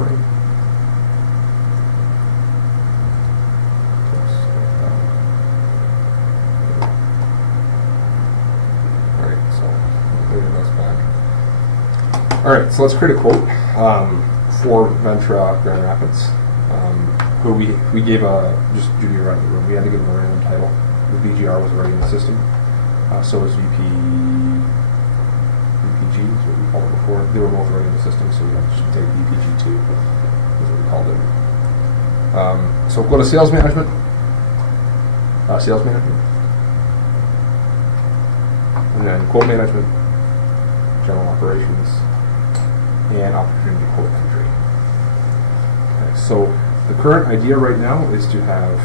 recording. Alright, so let's create a quote for Ventra Grand Rapids. Who we gave just Judy around the room, we had to give them a random title. The VGR was already in the system. So was VPG, is what we called it before. They were both already in the system, so we should take VPG2, is what we called it. So go to Sales Management. And then Quote Management, General Operations, and Opportunity Quote Entry. Okay, so the current idea right now is to have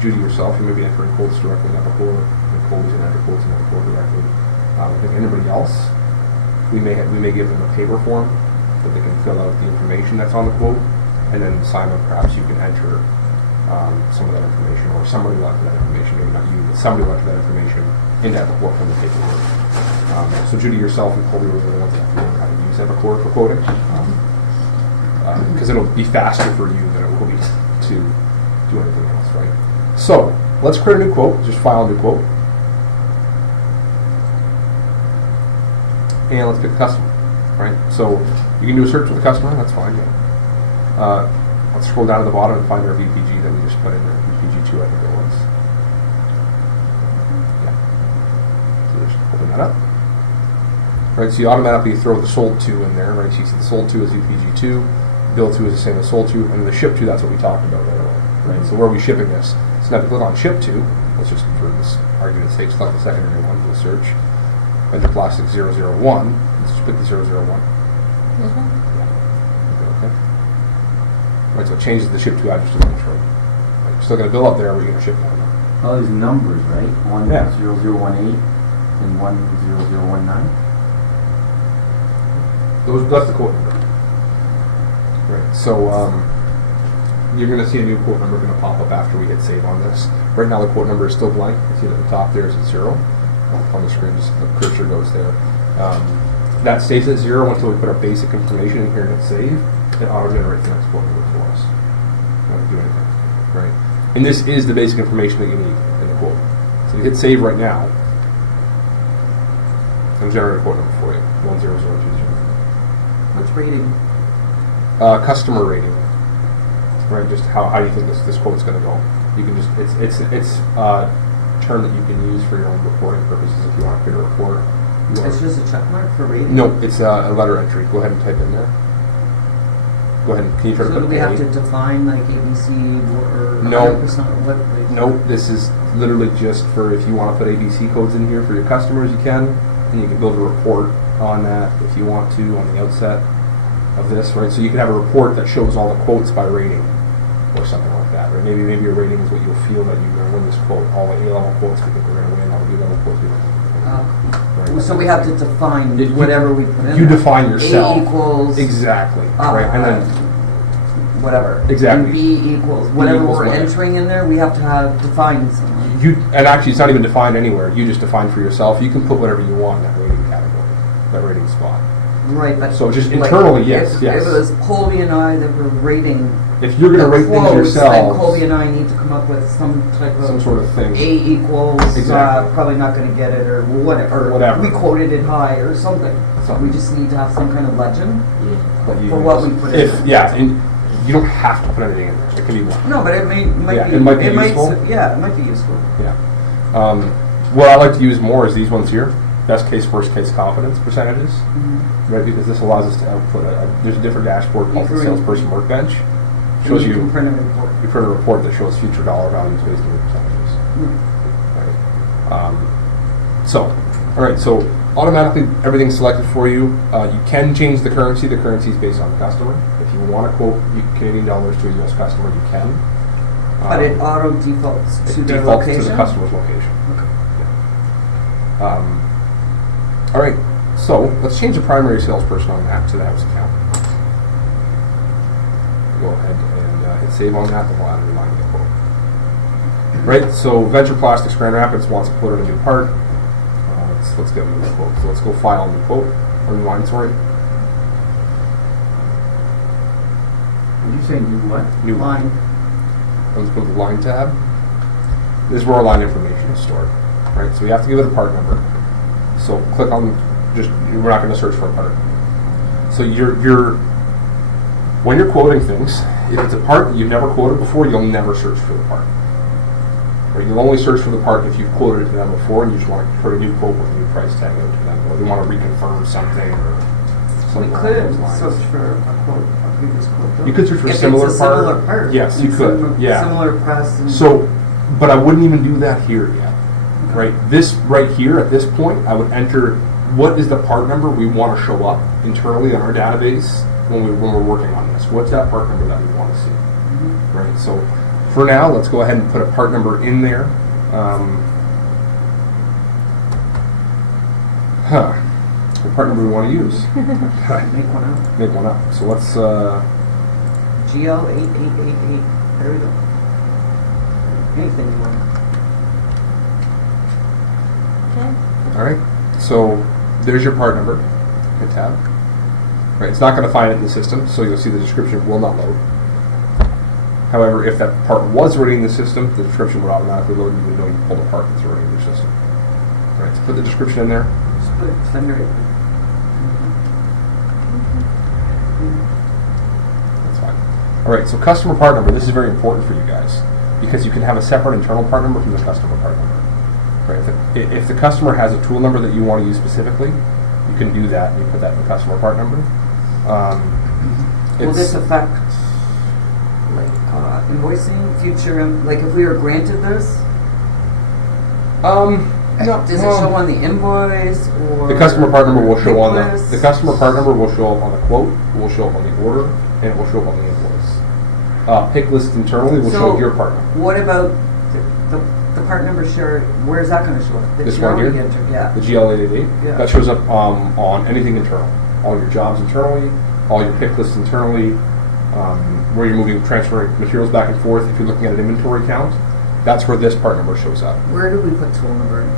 Judy yourself, you may be entering quotes directly in Epicor, Nicole is going to enter quotes in Epicor directly. I think anybody else, we may give them a paper form that they can fill out the information that's on the quote, and then Simon, perhaps you can enter some of that information, or somebody will enter that information, maybe not you, but somebody will enter that information into Epicor from the paperwork. So Judy yourself and Colby were the ones that have to learn how to use Epicor for quoting, because it'll be faster for you than it will be to do anything else, right? So let's create a new quote. Just file a new quote, and let's pick the customer, right? So you can do a search for the customer. That's fine. Yeah. Let's scroll down to the bottom and find our VPG that we just put in there. VPG2, I think it was. Yeah. So just open that up. Right, so you automatically throw the sold to in there, right? So you see the sold to is VPG2, bill to is the same as sold to, and the ship to, that's what we talked about right away, right? So where are we shipping this? So now if you click on ship to, let's just, for this argument's sake, select the secondary one for the search. Venture Plastic 001, let's just pick the 001. Okay. Right, so it changes the ship to address to Venture. Right, you're still going to bill up there, where you're going to ship down. All these numbers, right? 10018 Yeah. and 10019. That's the quote number. Right. So you're going to see a new quote number going to pop up after we hit save on this. Right now the quote number is still blank. You see it at the top there is at 0. On the screen, just the cursor goes there. That stays at 0 until we put our basic information in here and hit save. It auto-generates the next quote number for us. Don't do anything. Right. And this is the basic information that you need in the quote. So you hit save right now. And generate a quote number for you. 10020. What's rating? Customer rating, right? Just how do you think this quote's going to go? You can just it's a term that you can use for your own reporting purposes if you want to create a report. It's just a check mark for rating. No, it's a letter entry. Go ahead and type in there. Go ahead. Can you try to So put do we A? have to define like ABC or No. 100% or what? Like, No, this is literally just for if you want to put ABC codes in here for your customers, you can, and you can build a report on that if you want to on the outset of this, right? So you can have a report that shows all the quotes by rating or something like that, right? Maybe your rating is what you'll feel that you're going to win this quote. All the A-level quotes we think we're going to win, all the B-level quotes we think we're going to win. So we have to define whatever we put in. You define yourself. A equals exactly, right? And then whatever. Exactly. And B equals whatever equals we're whatever. entering in there. We have to have defined somewhere. and actually it's not even defined anywhere. You just define for yourself. You can put whatever you want in that rating category, that rating spot. Right, but So just like, internally, yes. If it was Colby and I that were rating If you're going to the rate things quotes, then yourself, Colby and I need to come up with some type of some sort of thing. A equals Exactly. probably not going to get it or whatever. Whatever. We quoted it high or something. Something. We just need to have some kind of legend that you for what we use. put in. And you don't have to put anything in there. It can be one. No, but it might Yeah, be. it might be useful. It might be useful. Yeah. What I like to use more is these ones here. Best case, worst case confidence percentages. Mm-hmm. Right, because this allows us to output there's a different dashboard called the You can- salesperson workbench. And Shows you you can print a report. you print a report that shows future dollar values based on the percentages. Mm. Right. All right. So automatically everything's selected for you. You can change the currency. The currency is based on the customer. If you want to quote Canadian dollars to a U.S. customer, you can. But it auto defaults to It their defaults location. to the customer's location. Okay. All right. So let's change the primary salesperson on that to the house account. Go ahead and hit save on that, and we'll add a reminder quote. Right, so Venture Plastics Grand Rapids wants to put in a new part. Let's get a new quote. So let's go file a new quote, or rewind, sorry. Did you say new what? New Line. Let's go to the line tab. This is where our line information is stored, right? So we have to give it a part number. So click on, we're not going to search for a part. So when you're quoting things, if it's a part that you've never quoted before, you'll never search for the part. Or you'll only search for the part if you've quoted it to them before and you just want to put a new quote with a new price tag out to them, or they want to reconfirm something or We something along could those lines. search for a quote, a previous quote. though. You could search for If similar it's a part. similar part. Yes, you and could. similar- Yeah. Similar press and. So, but I wouldn't even do that here yet, right? This right here at this point, I would enter what is the part number we want to show up internally in our database when we're working on this. What's that part number that we want to see, Mhm. right? So, for now, let's go ahead and put a part number in there. What part number we want to use? Make one up. Make one up. So let's. GL8888. There we go. Anything you want. Okay. All right. So there's your part number. Hit tab. Right. It's not going to find it in the system, so you'll see the description will not load. However, if that part was already in the system, the description would automatically load. You would know you pulled a part that's already in your system. All right. So put the description in there. Just put Fender apron. That's fine. All right. So customer part number. This is very important for you guys because you can have a separate internal part number from the customer part number. Right. If the customer has a tool number that you want to use specifically, you can do that. And you put that in the customer part number. Will this affect like invoicing, future, like if we were granted this? No, Does it show on the invoice or? the customer part number will show on Nicholas? the customer part number will show up on the quote, it will show up on the order, and it will show up on the invoice. Pick list internally will show So, your part number. What about the part number share? Where's that going to show up? The This GL one here? we entered, yeah. The GL888 Yeah. that shows up on anything internal, all your jobs internally, all your pick lists internally, where you're moving, transferring materials back and forth. If you're looking at an inventory count, that's where this part number shows up. Where do we put tool number in?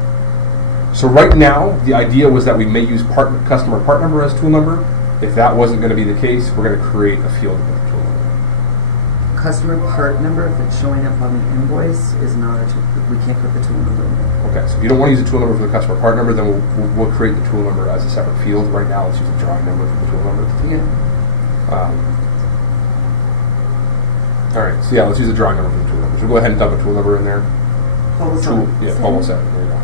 So right now, the idea was that we may use customer part number as tool number. If that wasn't going to be the case, we're going to create a field with tool number. Customer part number, if it's showing up on the invoice, is not a tool. We can't put the tool number in there. Okay, so if you don't want to use the tool number for the customer part number, then we'll create the tool number as a separate field. Right now, let's use a drawing number for the tool number. Yeah. All right, so yeah, let's use a drawing number for the tool number. So we'll go ahead and dump a tool number in there. Total Tool, sum. yeah, almost 7. There you go.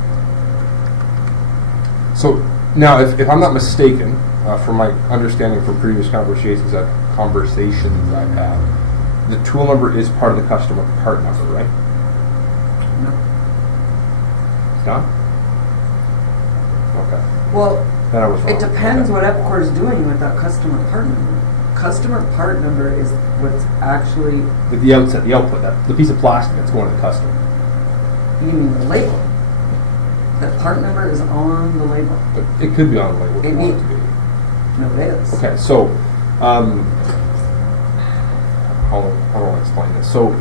So now, if I'm not mistaken, from my understanding from previous conversations I've had, the tool number is part of the customer part number, right? No. It's not? Okay. Well, Then I was wrong. it depends Okay. what Epcor is doing with that customer part number. Customer part number is what's actually, At the outset, the output, the piece of plastic that's going to the customer. you mean the label. The part number is on the label. But it could be on the label if It you want it need- to be. No, it is. Okay, so how do I explain this? So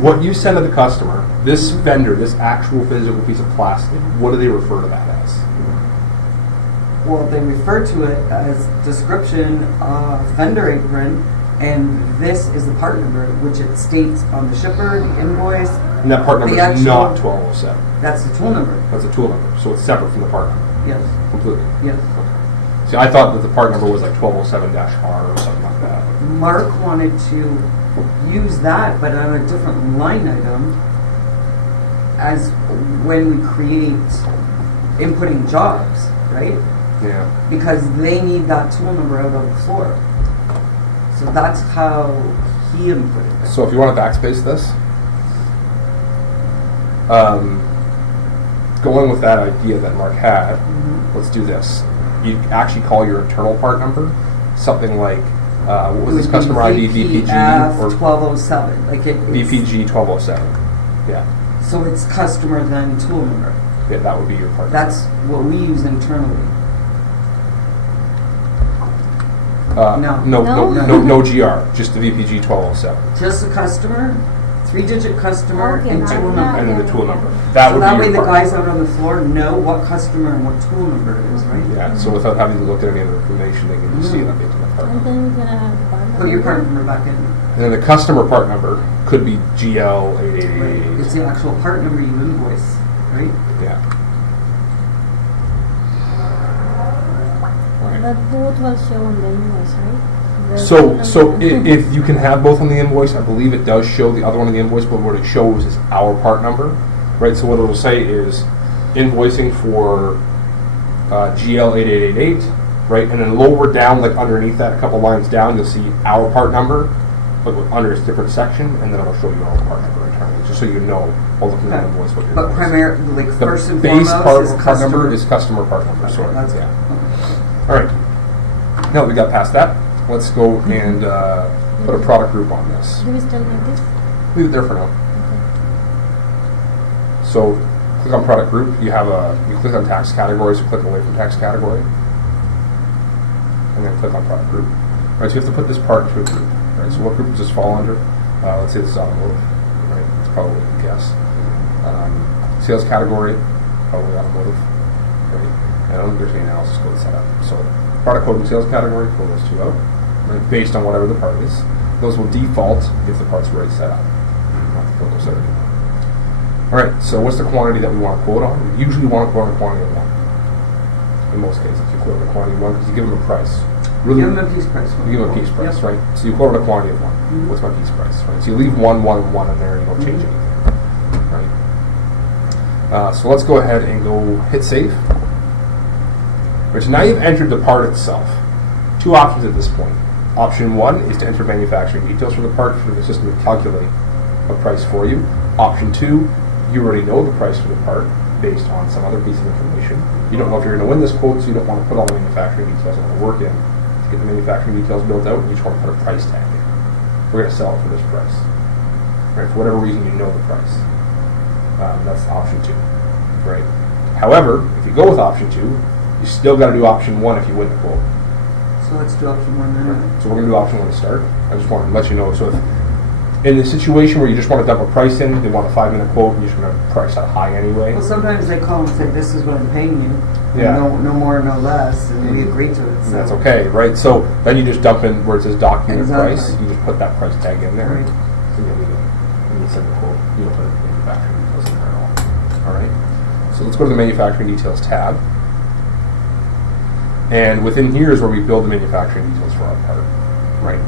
what you send to the customer, this vendor, this actual physical piece of plastic, what do they refer to that as? Well, they refer to it as description of vendor apron, and this is the part number, which it states on the shipper, the invoice. And that part number The is not actual- 1207. That's the tool number. That's a tool number, so it's separate from the part number Yes. completely. Yes. See, I thought that the part number was like 1207-R or something like that. Mark wanted to use that, but on a different line item, as when we create inputting jobs, right? Yeah. Because they need that tool number out on the floor. So that's how he inputted it. So if you want to backspace this, going with that idea that Mark had, let's do this. You actually call your internal part number something like, what was this customer ID? VPG or 1207. Like it, VPG 1207. Yeah. So it's customer then tool number. Yeah, that would be your part. That's what we use internally. No No. GR, just the VPG 1207. Just the customer, 3-digit customer Okay, and now- tool now- number. And then the yeah, tool yeah. number. That So would that be way your the part. guys out on the floor know what customer and what tool number it is, right? Yeah, so without having to look at any other information, they can just see it Mhm. updated to that part And number. then we're gonna have the part Put your part number. number back in. And then the customer part number could be GL Right. It's 8888. the actual part number you invoice, right? Yeah. Right. But both will show on the invoice, right? The So, total so number. if you can have both on the invoice, I believe it does show the other one on the invoice, but what it shows is our part number, right? So what it'll say is invoicing for GL 8888, right? And then lower down, like underneath that, a couple lines down, you'll see our part number, but under a different section, and then it'll show you our part number internally, just so you know, while looking at the invoice, what you're But invoicing. primarily, like The first and base foremost part, is part customer. number is customer part number, Okay, sorry. that's- Yeah. All right. Now that we got past that, let's go and put a product group on this. Do we still have this? Leave it there for now. Okay. So click on product group. You click on tax categories. You click away from tax category, and then click on product group. All right. So you have to put this part into a group. Right. So what group does this fall under? Let's say this is automotive. Right. It's probably yes. Sales category, probably automotive. Right. And I don't think there's any analysis code set up. So product code and sales category, pull those two out, right, based on whatever the part is. Those will default if the part's already set up. Not to pull those out anymore. All right, so what's the quantity that we want to quote on? We usually want to quote on a quantity of 1. In most cases, you quote on a quantity of 1 because you give them a price. Really, Give them a piece price. you give them a piece price, Yep. right? So you quote on a quantity of 1. Mhm. What's my piece price, right? So you leave 1, 1, and 1 in there and you don't change Mhm. anything, right? So let's go ahead and go hit save. Which now you've entered the part itself. 2 options at this point. Option 1 is to enter manufacturing details for the part for the system to calculate a price for you. Option 2, you already know the price for the part based on some other piece of information. You don't know if you're going to win this quote, so you don't want to put all the manufacturing details on the work in. Get the manufacturing details built out, and you just want to put a price tag in. We're going to sell it for this price. Right? For whatever reason, you know the price. That's option 2. Right? However, if you go with option 2, you still got to do option 1 if you win the quote. So let's do option 1 then. So we're going to do option 1 to start. I just wanted to let you know. So if in the situation where you just want to dump a price in, they want a 5-minute quote, and you're just going to price that high anyway. Well, sometimes they call and say, "This is what I'm paying you." Yeah. No more, no less, and we agree to it. And So. that's okay, right? So then you just dump in where it says document Exactly. price. You just put that price tag in there. Right. So you send the quote. You don't put the manufacturing details in there at all. All right. So let's go to the manufacturing details tab. And within here is where we build the manufacturing details for our part. Right.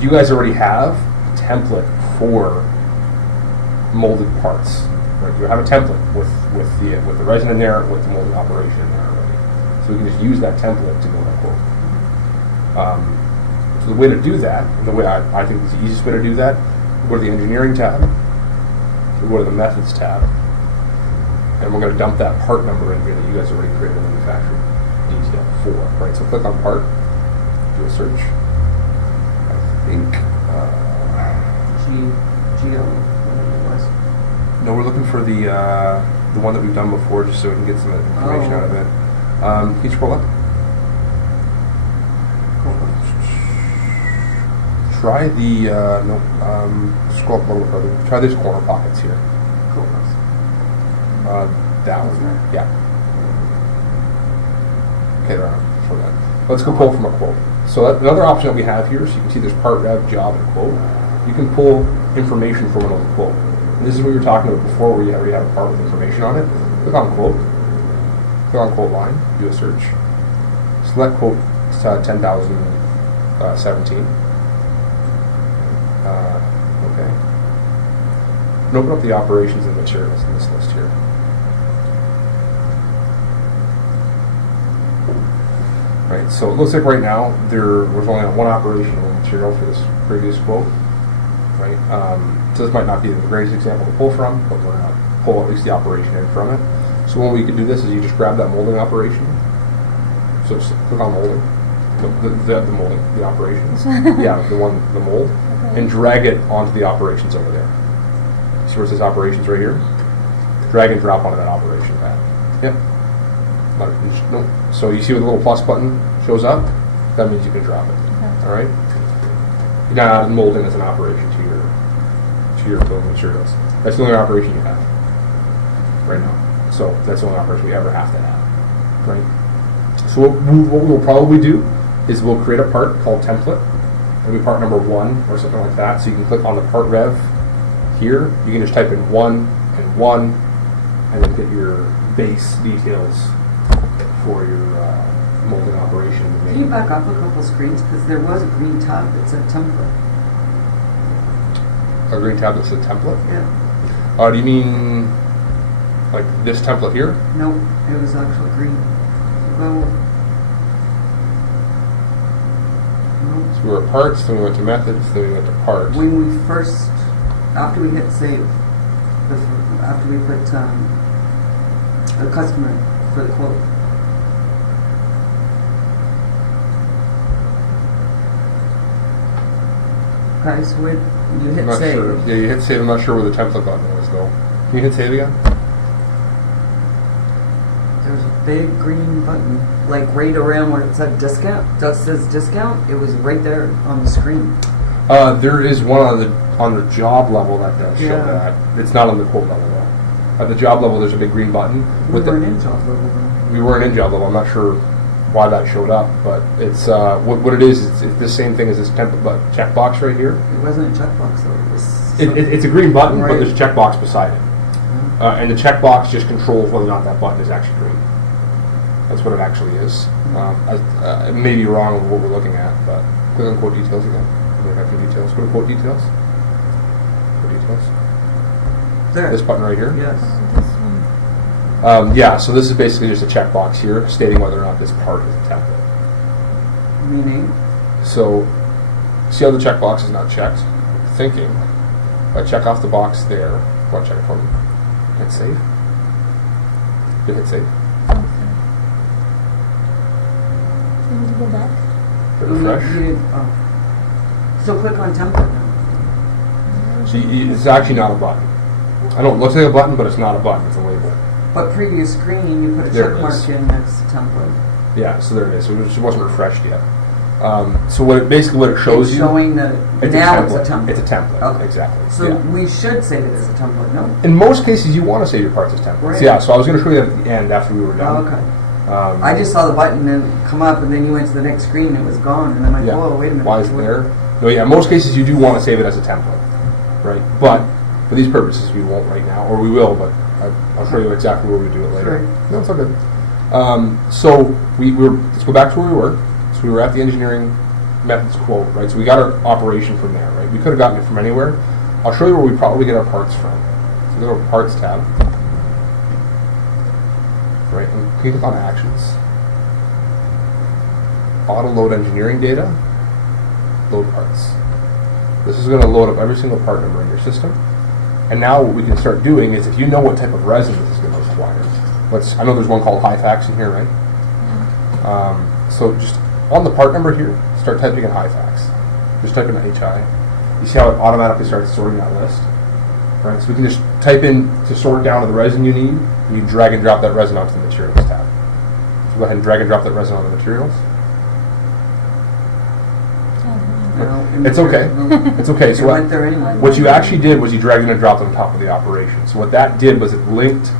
You guys already have a template for molded parts. Right? You have a template with the resin in there, with the molding operation in there already. So we can just use that template to go to quote. So the way to do that, and the way I think is the easiest way to do that, go to the engineering tab, we go to the methods tab, and we're going to dump that part number in here that you guys already created a manufacturing detail for. Right. So click on part, do a search. I think. GO, whatever it was. No, we're looking for the one that we've done before, just so we can get some information out of it. Can you scroll up? Try the scroll up a little bit further. Try these corner pockets here. Cool. That one there. Yeah. Okay, there are. For that. Let's go pull from a quote. So another option that we have here, so you can see there's part rev, job, and quote. You can pull information from another quote. And this is what we were talking about before, where you already have a part with information on it. Click on quote. Click on quote line. Do a search. Select quote 10,017. Okay. And open up the operations and materials in this list here. Right, so it looks like right now there was only one operation of material for this previous quote. Right, so this might not be the greatest example to pull from, but we're going to pull at least the operation in from it. So when we can do this is you just grab that molding operation. So just click on molding, the molding, the operations. Yeah, the mold, and drag it onto the operations over there. See where it says operations right here? Drag and drop onto that operation pad. Yep. No. So you see where the little plus button shows up? That means you can drop it. Okay. All right. You're not adding molding as an operation to to your bill of materials. That's the only operation you have right now. So that's the only operation we ever have to have, right? So what we'll probably do is we'll create a part called template. It'll be part number 1 or something like that. So you can click on the part rev here. You can just type in 1 and 1, and then get your base details for your molding operation. Can you back up a couple screens? Because there was a green tab that said template. A green tab that said template. Yeah. Do you mean like this template here? No, it was actual green. Well, no. So we were at parts, then we went to methods, then we went to parts. When we first, after we hit save, after we put a customer for the quote. Okay, so when you I'm hit not save, sure. Yeah, you hit save. I'm not sure where the template button was though. Can you hit save again? there was a big green button, like right around where it said discount. That says discount. It was right there on the screen. There is one on the job level that does show Yeah. that. It's not on the quote level though. At the job level, there's a big green button. We with weren't the, in job level then. we weren't in job level. I'm not sure why that showed up, but it's what it is. It's the same thing as this template checkbox right here. It wasn't a checkbox though. It was. It's a green button, but Right. there's a checkbox beside it. And the checkbox just controls whether or not that button is actually green. That's what it actually is. I may be wrong with what we're looking at, but click on quote details again. We're going to have details. Go to quote details. Quote details. There. This button right here. Yes. This one. Yeah, so this is basically just a checkbox here stating whether or not this part is a template. Meaning. So, see how the checkbox is not checked? I'm thinking, if I check off the box there, go and check it for me. Hit save. Did it hit save? Okay. Can you go back? Hit refresh. Oh. So click on template now. So it's actually not a button. I know it looks like a button, but it's not a button. It's a label. But previous screen, you put a There check it mark is. in next to template. Yeah, so there it is. So it just wasn't refreshed yet. So what it shows It's you, showing that now it's a template. It's a template. Okay. Exactly. So yeah. we should save it as a template, no? In most cases, you want to save your parts as templates. Right. Yeah. So I was going to show you that at the end after we were done. Oh, okay. I just saw the button and come up, and then you went to the next screen and it was gone, and I'm like, Yeah. whoa, wait a minute. Why is it there? No, yeah. In most cases, you do want to save it as a template, right? But for these purposes, we won't right now, or we will, but I'll show you exactly where we do it later. Sure. No, it's all good. So we were. Let's go back to where we were. So we were at the engineering methods quote, right? So we got our operation from there, right? We could have gotten it from anywhere. I'll show you where we probably get our parts from. So go to our parts tab, right? And click on actions. Auto load engineering data. Load parts. This is going to load up every single part number in your system. And now what we can start doing is, if you know what type of resin this is going to require, I know there's one called Hyfax in here, right? So just on the part number here, start typing in Hyfax. Just type in HI. You see how it automatically starts sorting that list? Right? So we can just type in to sort down to the resin you need, and you drag and drop that resin onto the materials tab. So go ahead and drag and drop that resin onto the materials. Well, It's okay. It's okay. So It went there anyway. what you actually did was you dragged and dropped on top of the operation. So what that did was it linked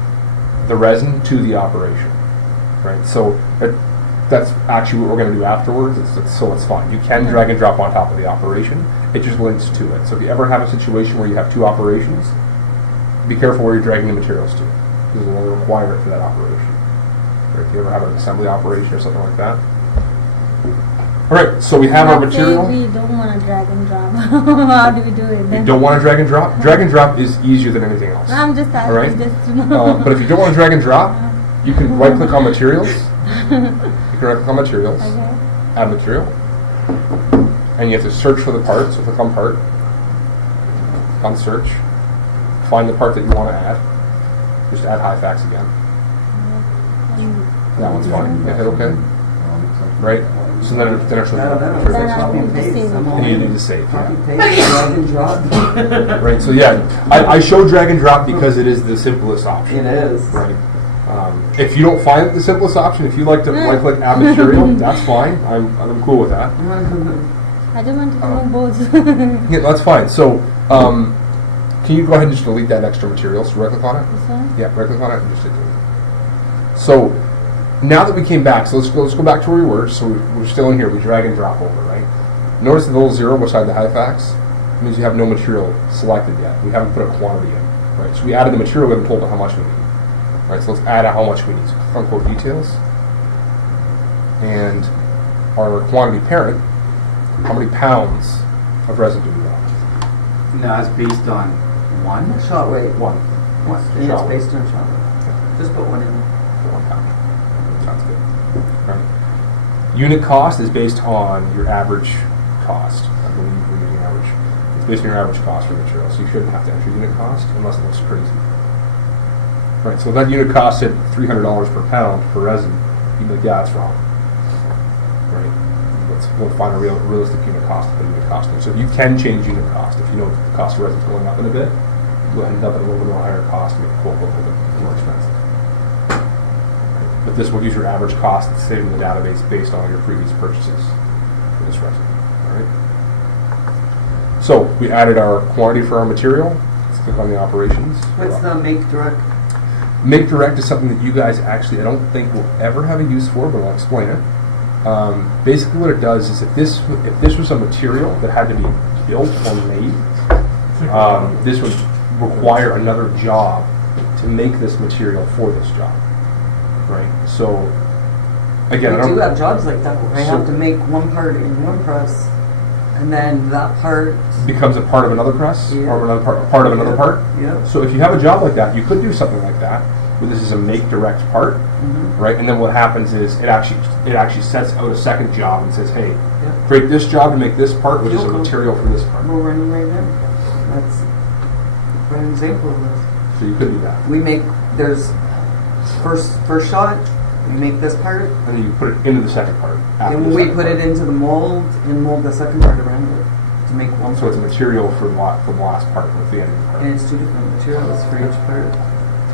the resin to the operation, right? So that's actually what we're going to do afterwards. So it's fine. You can drag and drop on top of the operation. It just links to it. So if you ever have a situation where you have two operations, be careful where you're dragging the materials to, because it will require it for that operation. Right? If you ever have an assembly operation or something like that. All right, so we have our Let's say material. we don't want to drag and drop. How do we do it then? You don't want to drag and drop? Drag and drop is easier than anything else. I'm just asking Alright. just to know. But if you don't want to drag and drop, you can right click on materials. You can right click on materials, Okay. add material, and you have to search for the part. So click on part, on search, find the part that you want to add. Just add Hyfax again. That one's fine. You hit OK. Right? So then it shows No, the no, material. Then I copy and need to paste. save I'm it. all And you in. need to save. Copy, Yeah. paste, drag and drop. Right. So yeah, I show drag and drop because it is the simplest option. It is. Right. If you don't find it the simplest option, if you like to right click add material, that's fine. I'm cool with that. I don't want to know both. Yeah, that's fine. So can you go ahead and just delete that extra material? So right click on it. This one? Yeah, right click on it and just hit delete. So now that we came back, so let's go back to where we were. So we're still in here. We drag and drop over, right? Notice the little zero beside the Halifax means you have no material selected yet. We haven't put a quantity in, right? So we added the material. We haven't told it how much we need, right? So let's add how much we need. So click on quote details, and our quantity parent. How many pounds of resin do we want? Now, it's based on one? Shot weight. One. One. And it's Shot weight. based on shot weight. Just put one in. For 1 pound. Sounds good. Right. Unit cost is based on your average cost. I believe we're using average. It's based on your average cost for material, so you shouldn't have to enter unit cost unless it looks crazy. Right. So if that unit cost at $300 per pound for resin, you'd be like, yeah, that's wrong. Right. We'll find a realistic unit cost to put unit cost in. So if you can change unit cost, if you know the cost of resin is going up in a bit, go ahead and dump it a little bit more higher cost to make the quote look a little bit more expensive. Right. But this will use your average cost that's saved in the database based on your previous purchases for this resin. All right. So we added our quantity for our material. Let's click on the operations. What's the make direct? Make direct is something that you guys actually, I don't think will ever have a use for, but I'll explain it. Basically what it does is if this was a material that had to be built or made, this would require another job to make this material for this job, right? So again, We do have jobs like that where I have to make one part in one press, and then that part. becomes a part of another press Yeah. or another part of another part. Yeah. So if you have a job like that, you could do something like that, where this is a make direct part, right? And then what happens is it actually sets out a second job and says, hey, Yeah. create this job to make this part, which is a Cool. material for this part. We're running right now. That's an example of this. So you could do that. We make, there's first shot, we make this part, And then you put it into the second part. after and the we second put part. it into the mold and mold the second part around it to make one So it's a part. material for the last part, with the end of the part. And it's two different materials for each part.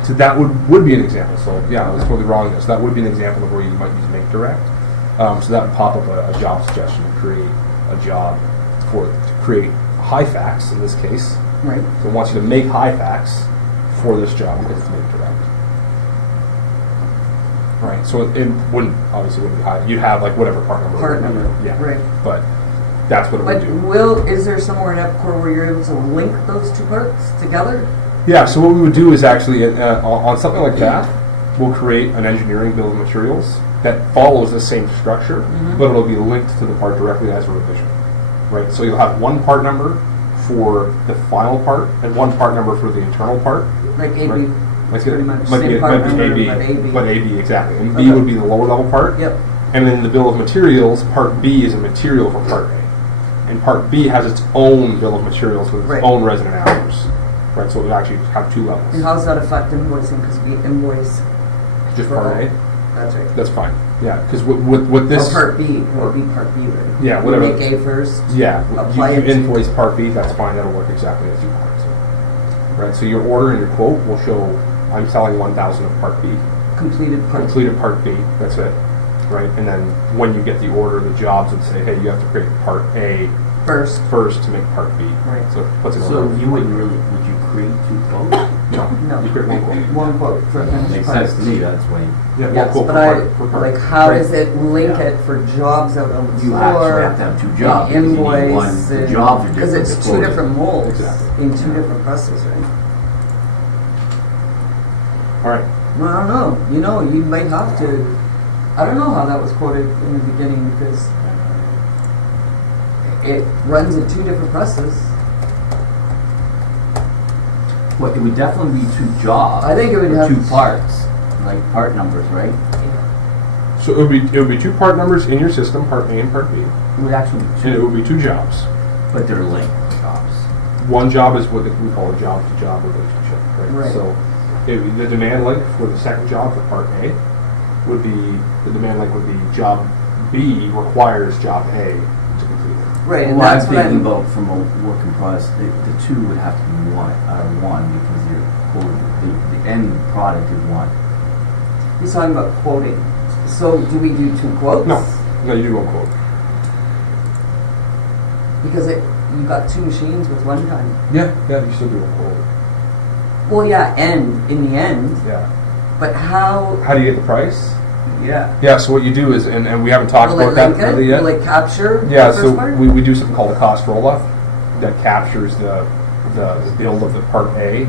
So that would be an example. So yeah, I was totally wrong there. So that would be an example of where you might use make direct. So that would pop up a job suggestion to create a job to create Halifax in this case. Right. So it wants you to make Halifax for this job because it's make direct. Right. So it wouldn't be high. You'd have like whatever part number. Part number. Yeah. Right. But that's what it But would do. is there somewhere in Epicor where you're able to link those two parts together? Yeah, so what we would do is actually, on something like that, we'll create an engineering bill of materials that follows the same structure, Mhm. but it'll be linked to the part directly as a revision. Right? So you'll have one part number for the final part and one part number for the internal part. Like AB? Right. Might Pretty much be same part number, AB, but AB. but AB, exactly. And B Okay. would be the lower level part. Yep. And then the bill of materials, part B is a material for part A. And part B has its own bill of materials with its Right. own resin hours. Right, so it would actually have two levels. And how does that affect invoicing? Because we invoice. Just for part all. A? That's right. That's fine. Yeah, because with this. Or part B. It would be part B, right? Yeah, We whatever. make A first. Yeah, Apply you it to- invoice part B, that's fine, that'll work exactly as you want it to. Right, so your order and your quote will show, I'm selling 1,000 of part B, Completed part. completed part B, that's it. Right, and then when you get the order, the jobs would say, hey, you have to create part A First. first to make part B. Right. So it puts it So over. you wouldn't really, would you create two quotes? No, No. you create one quote. One quote for finished Makes part. sense to me, that's why Yeah, one Yes, quote but per part. like, how Right. does it link Yeah. it for jobs out on the you floor? actually have to have two jobs. because you need one, Invoice. the jobs are different. Because it's the two quote is- different molds Exactly. in two different presses, right? All right, Well, I don't know. You know, you might have to. I don't know how that was quoted in the beginning because it runs in two different presses. Well, it would definitely be two jobs. I think it would or have- two parts, like part numbers, right? so it would be two part numbers in your system, part A and part B, It would actually be and it two, would be two jobs. but they're linked jobs. One job is what we call a job-to-job relationship, right? Right. So the demand link for the second job for part A would be, the demand link would be job B requires job A to complete it. Right, and Well, that's I'm what thinking I'm. about from a work in process, the two would have to be one because you're quoting, the end product is one. He's talking about quoting. So do we do two quotes? No, you do one quote. Because you got two machines with one ton. Yeah, you still do a quote. Well, yeah, and in the end, Yeah. but how? How do you get the price? Yeah. Yeah, so what you do is, and we haven't talked Will it about that link it? really yet. Will it capture Yeah, the first so part? we do something called a cost roll-up that captures the build of the part A,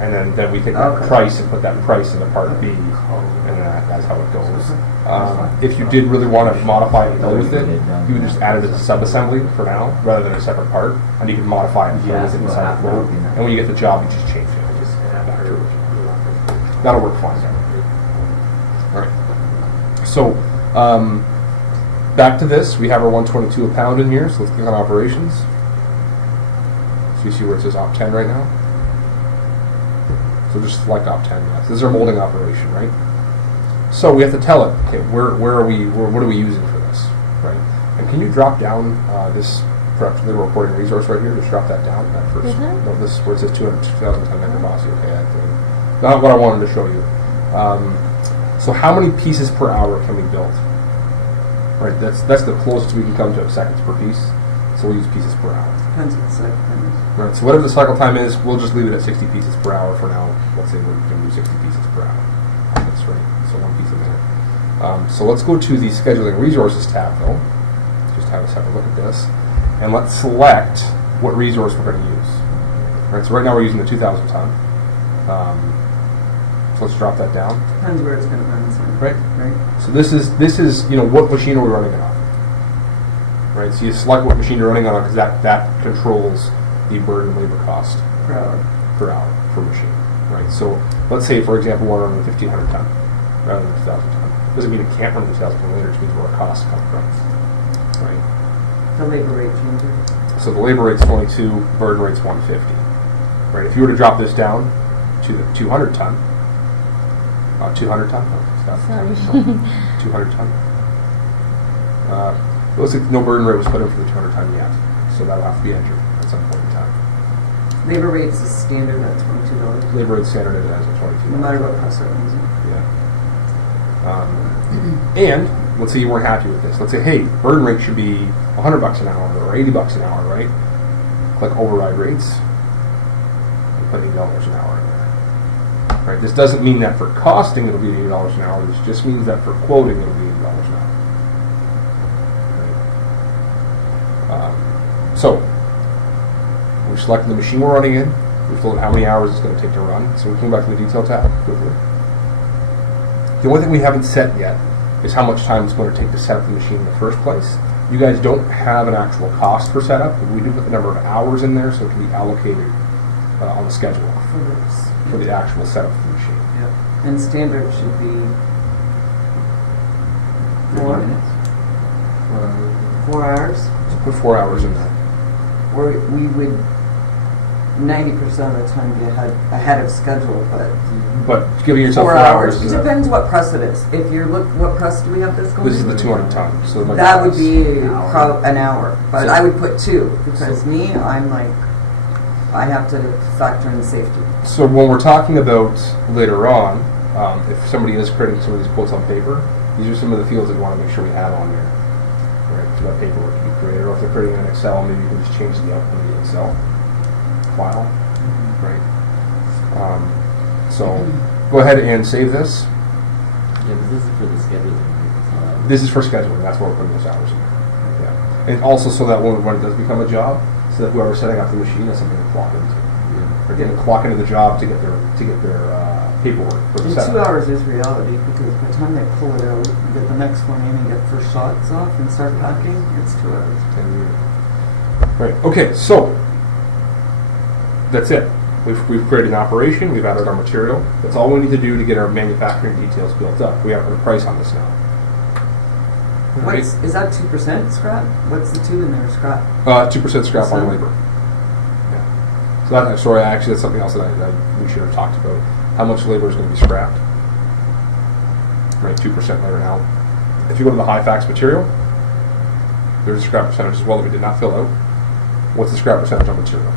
and then we take that Okay. price and put that price in the part B, and that's how it goes. If you did really want to modify and play with it, you would just add it as a sub-assembly for now, rather than a separate part, and you can modify it and play with it inside the quote. And when you get the job, you just change it. That'll work fine. All right. So, back to this. We have our 122 a pound in here, so let's click on operations. So you see where it says Op 10 right now? So just select Op 10, yes. This is our molding operation, right? So we have to tell it, okay, where are we, what are we using for this, right? And can you drop down this production labor reporting resource right here? Just drop that down, that first. Mhm. No, this is where it says 2,000 ton capacity. Okay, I think. Not what I wanted to show you. So how many pieces per hour can we build? Right, that's the closest we can come to seconds per piece. So we'll use pieces per hour. Depends what the cycle time is. Right, so whatever the cycle time is, we'll just leave it at 60 pieces per hour for now. Let's say we're going to do 60 pieces per hour. That's right, so one piece a minute. So let's go to the scheduling resources tab though. Just have us have a look at this. And let's select what resource we're going to use. Right, so right now we're using the 2,000 ton. So let's drop that down. Depends where it's going to run. So. Right. Right. So this is what machine are we running it on? Right. So you select what machine you're running on because that controls the burden labor cost Per hour. per hour per machine. Right. So let's say for example we're running 1,500 ton rather than 2,000 ton. Doesn't mean it can't run 2,000 ton later. It just means where our costs come from. Right. The labor rate changes. So the labor rate's 22, burden rate's 150. Right. If you were to drop this down to the 200 ton. 200 ton? No, Sorry. 200 ton. It looks like no burden rate was put in for the 200 ton yet, so that'll have to be entered at some point in time. Labor rates is standard at $22. Labor rate standard is as a 22. No matter what cost it runs. Yeah. And let's say you weren't happy with this. Let's say, hey, burden rate should be $100 an hour or $80 an hour, right? Click override rates. And put $8 an hour in there. Right. This doesn't mean that for costing it'll be $80 an hour. This just means that for quoting it'll be $80 an hour. Right. So we're selecting the machine we're running in. We've told it how many hours it's going to take to run. So we come back to the detail tab quickly. The only thing we haven't set yet is how much time it's going to take to set up the machine in the first place. You guys don't have an actual cost for setup, but we do put the number of hours in there so it can be allocated on the schedule for the actual setup of the machine. Yeah. And standard should be 4 minutes. 4 hours. So put 4 hours in there. Or we would 90% of the time be ahead of schedule, but giving yourself 4 4 hours. hours It is depends what press it is. If you're what press do we have this going? this is the 200 ton. So That would be an hour, but So- I would put 2 because I'm like I have to factor in safety. So when we're talking about later on, if somebody is creating some of these quotes on paper, these are some of the fields that we want to make sure we have on there, right? For that paperwork to be created. Or if they're creating an Excel, maybe you can just change the output of the Excel file, right? So go ahead and save this. Yeah, but this is for the scheduling. Right? This is for scheduling. That's why we're putting those hours in there. Yeah. And also so that when it does become a job, so that whoever's setting up the machine has something to clock into. Or getting clock into the job to get their paperwork for the And setup. 2 hours is reality because by the time they pull it out, you get the next one in and get first shots off and start packing, it's 2 hours. 10 years. Right. Okay. So that's it. We've created an operation. We've added our material. That's all we need to do to get our manufacturing details built up. We have to put a price on this now. Right. Is that 2% scrap? What's the 2 in there scrap? 2% scrap on So- labor. Yeah. So that sorry, actually, that's something else that we should have talked about. How much labor is going to be scrapped? Right, 2% labor now. If you go to the Halifax material, there's a scrap percentage as well that we did not fill out. What's the scrap percentage on material?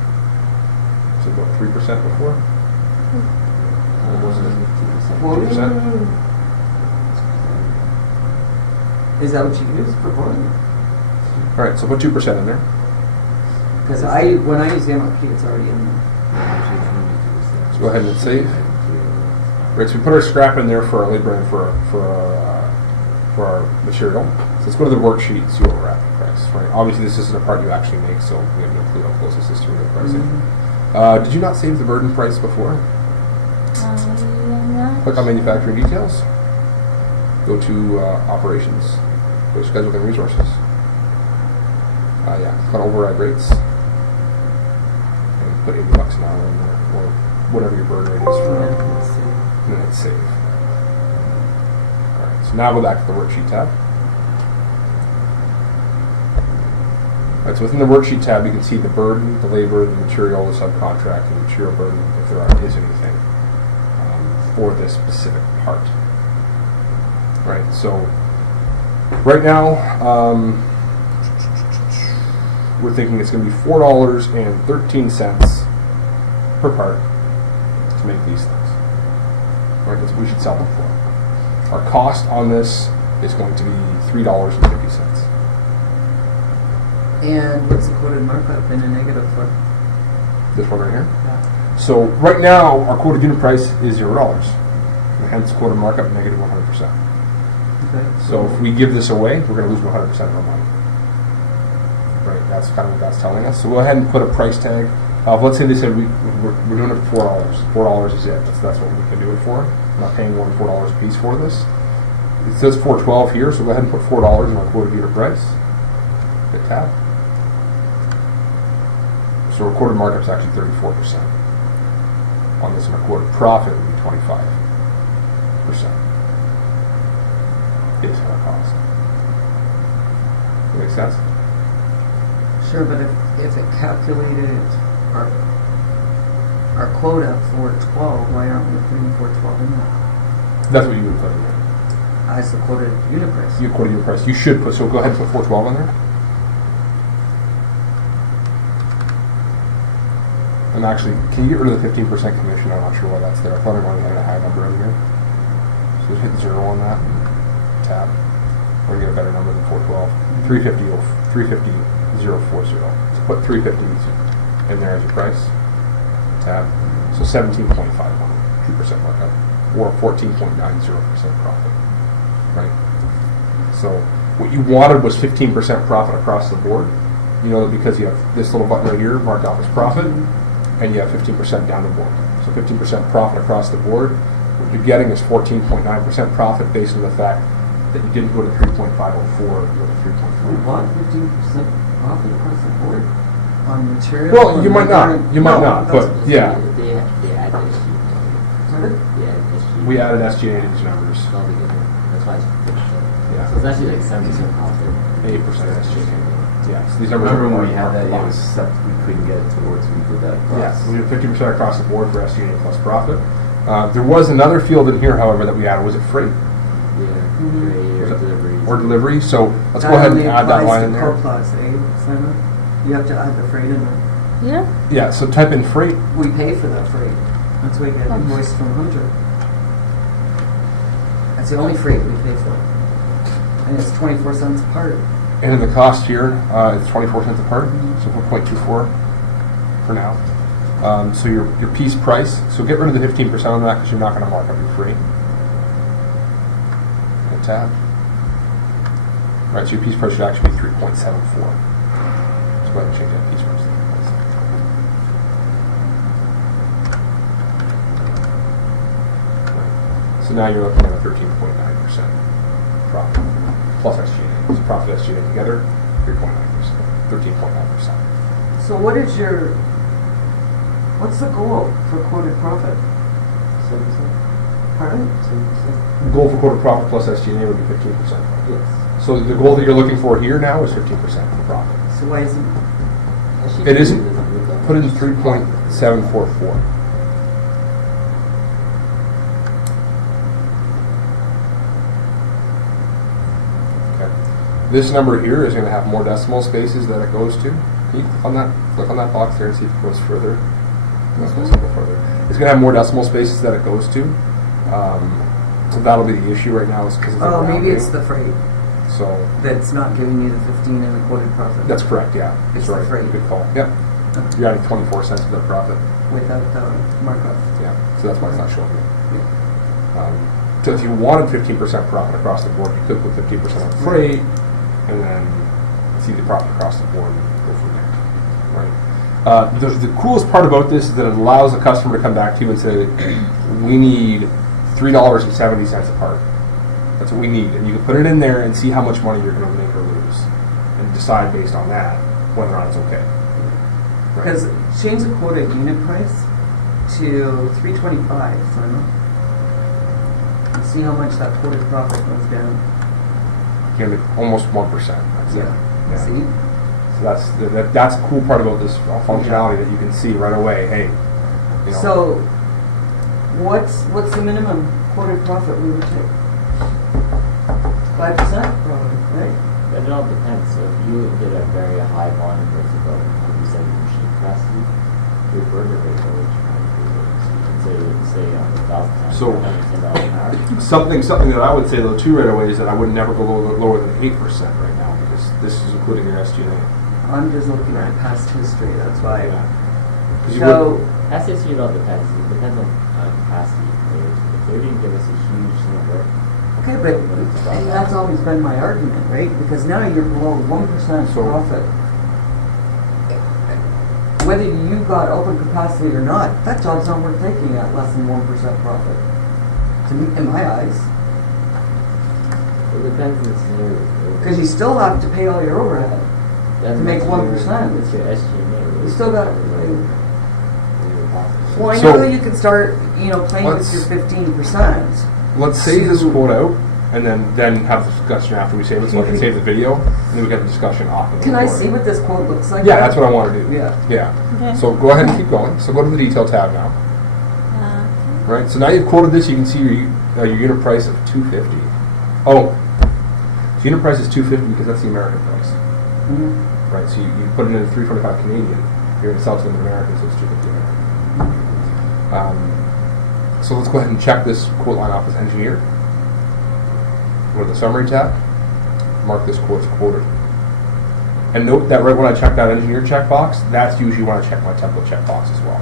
So about 3% before. What was it? 2%. Is that what you use for quoting? All right, so put 2% in there. Because when I use the MRP, it's already in there. So go ahead and save. Right, so we put our scrap in there for our labor and for our material. So let's go to the worksheet and see what we're at for price. Right. Obviously, this isn't a part you actually make, so we have no clue how close this is to real pricing. Did you not save the burden price before? Click on manufacturing details. Go to operations. Go to scheduling and resources. Yeah, click on override rates. And put $80 an hour in there, or whatever your burn rate is for. Let's see. And then hit save. Alright, so now go back to the worksheet tab. Alright, so within the worksheet tab you can see the burden, the labor, the material, the subcontract, the material burden, if there is anything, for this specific part. Right, so right now, we're thinking it's going to be $4.13 per part to make these things. Right, that's what we should sell them for. Our cost on this is going to be $3.50. And what's the quoted markup in a negative for? This one right here. So right now, our quoted unit price is $0, and hence quoted markup negative 100%. Okay. So if we give this away, we're going to lose 100% of our money. Right, that's kind of what that's telling us. So go ahead and put a price tag. Let's say they said we're doing it for $4. $4 is it. That's what we can do it for. I'm not paying more than $4 a piece for this. It says $4.12 here, so go ahead and put $4 in our quoted unit price. Hit tab. So our quoted markup is actually 34%. On this, and our quoted profit would be 25%. Is our cost. That makes sense? Sure, but if it calculated our quota for 12, why aren't we putting 412 in there That's what you would put in there. as the quoted unit price? You quoted unit price. You should put, so go ahead and put 412 in there. And actually, can you get rid of the 15% commission? I'm not sure why that's there. I thought I wanted to have a high number in here. So just hit 0 on that and tab. We're going to get a better number than 412. 350,040. So put 350 in there as your price. Tab. So 17.51, 2% markup, or 14.90% profit. Right? So what you wanted was 15% profit across the board. You know that because you have this little button right here marked off as profit, and you have 15% down the board. So 15% profit across the board. What you're getting is 14.9% profit based on the fact that you didn't go to 3.504, you go to 3.4. What, 15% profit across the board on material? Well, you might not. You might not, but yeah. They added SG. Pardon? They added SG. We added SG&A to these numbers. Altogether. That's why it's 50%. Yeah. So it's actually like 7% profit. 8% SG&A. Yeah, so these numbers Remember are when we had that, are it was we couldn't get it towards, we did that. Yeah, we did 50% across the board for SG&A plus profit. There was another field in here, however, that we added. Was it freight Yeah. Mhm. Or delivery. or delivery? So let's go ahead and add that line in there. Coplus, Simon? You have to add the freight in there. Yeah? Yeah, so type in freight. We pay for that freight. That's why we get invoiced from Hunter. That's the only freight we pay for. And it's 24 cents a part. And in the cost here, it's 24 cents a part, so 4.24 for now. So your piece price, so get rid of the 15% on that because you're not going to mark up your freight. Hit tab. All right, so your piece price should actually be 3.74. So go ahead and change that piece price. So now you're looking at a 13.9% profit plus SG&A. So profit SG&A together, 3.9%, 13.9%. So what's the goal for quoted profit? 7%. Pardon? 7%. The goal for quoted profit plus SG&A would be 15%. Yes. So the goal that you're looking for here now is 15% for profit. So why isn't Actually, It isn't. doesn't look like Put it in much. 3.744. Okay. This number here is going to have more decimal spaces that it goes to. Can you click on that box there and see if it goes further? No, it doesn't go further. It's going to have more decimal spaces that it goes to. So that'll be the issue right now. Is because Oh, maybe it's the freight. So That's not giving you the 15 and the quoted profit. that's correct, yeah. It's That's the right. freight. Good call. Yep. You're adding 24 cents to that profit. Without the markup. Yeah. So that's why it's not showing you. So if you wanted 15% profit across the board, you could put 15% on freight, and then see the profit across the board and go from there. Right. The coolest part about this is that it allows the customer to come back to you and say, "We need $3.70 a part. That's what we need," and you can put it in there and see how much money you're going to make or lose, and decide based on that whether or not it's okay. Right. Because change the quoted unit price to 325, Simon. And see how much that quoted profit goes down. You're gonna make almost 1%. That's it. Yeah. See? So that's the cool part about this functionality that you can see right away. Hey, you know, So, what's the minimum quoted profit we would take? 5% probably, right? It all depends. So if you did a very high volume versus about 100% machine capacity, your burger rate will you can say on the 1,000 times So- $110 an hour. something that I would say though too right away is that I would never go lower than 8% right now because this is including your SG&A. I'm just looking at past history, that's why. Yeah. 'Cause you So, That's just, it all depends. It depends on capacity. If they didn't give us a huge number, okay, but and that's always been my argument, right? Because now you're below 1% So- profit. Whether you got open capacity or not, that job's not worth taking at less than 1% profit. To me, in my eyes, it depends on the scenario. because you still have to pay all your overhead. That's to make your- 1%. It's your SG&A. You still got. Well, I So- know you can start, playing with Let's- your 15%. Let's save this So- quote out and then have the discussion after we save it so I can save the video and then we get the discussion off. of the Can I recording. see what this quote looks like? Yeah, that's what I want to do. Yeah. Yeah. Okay. So go ahead and keep going. So go to the detail tab now. Right. So now you've quoted this. You can see your unit price of $2.50. Oh, so unit price is $2.50 because that's the American price. Mhm. Right. So you put it in at $3.25 Canadian. You're going to sell to them in American, so it's $2.50 American. So let's go ahead and check this quote line off as engineered. Go to the summary tab. Mark this quote as quoted. And note that right when I check that engineer checkbox, that's usually when I check my template checkbox as well.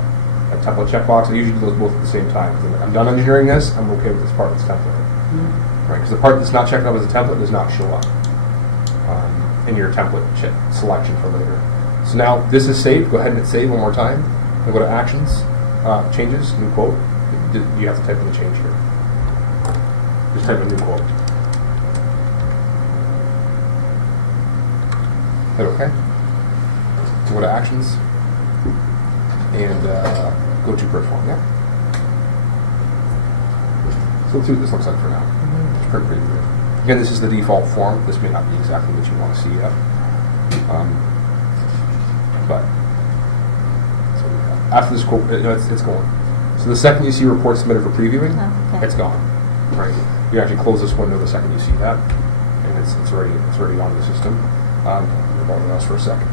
That template checkbox, I usually do those both at the same time. Because I'm done engineering this, I'm okay with this part that's templated. Right? Because the part that's not checked up as a template does not show up in your template selection for later. So now this is saved. Go ahead and hit save one more time. And go to actions, changes, new quote. You have to type in the change here. Just type in new quote. Hit OK. So go to actions and go to print form. Yeah. So let's see what this looks like for now. It's print preview. Again, this is the default form. This may not be exactly what you want to see yet. But so after this quote, it's going. So the second you see report submitted for previewing, Okay. it's gone. Right. You actually close this window the second you see that, and it's already on the system. We'll hold on for a second.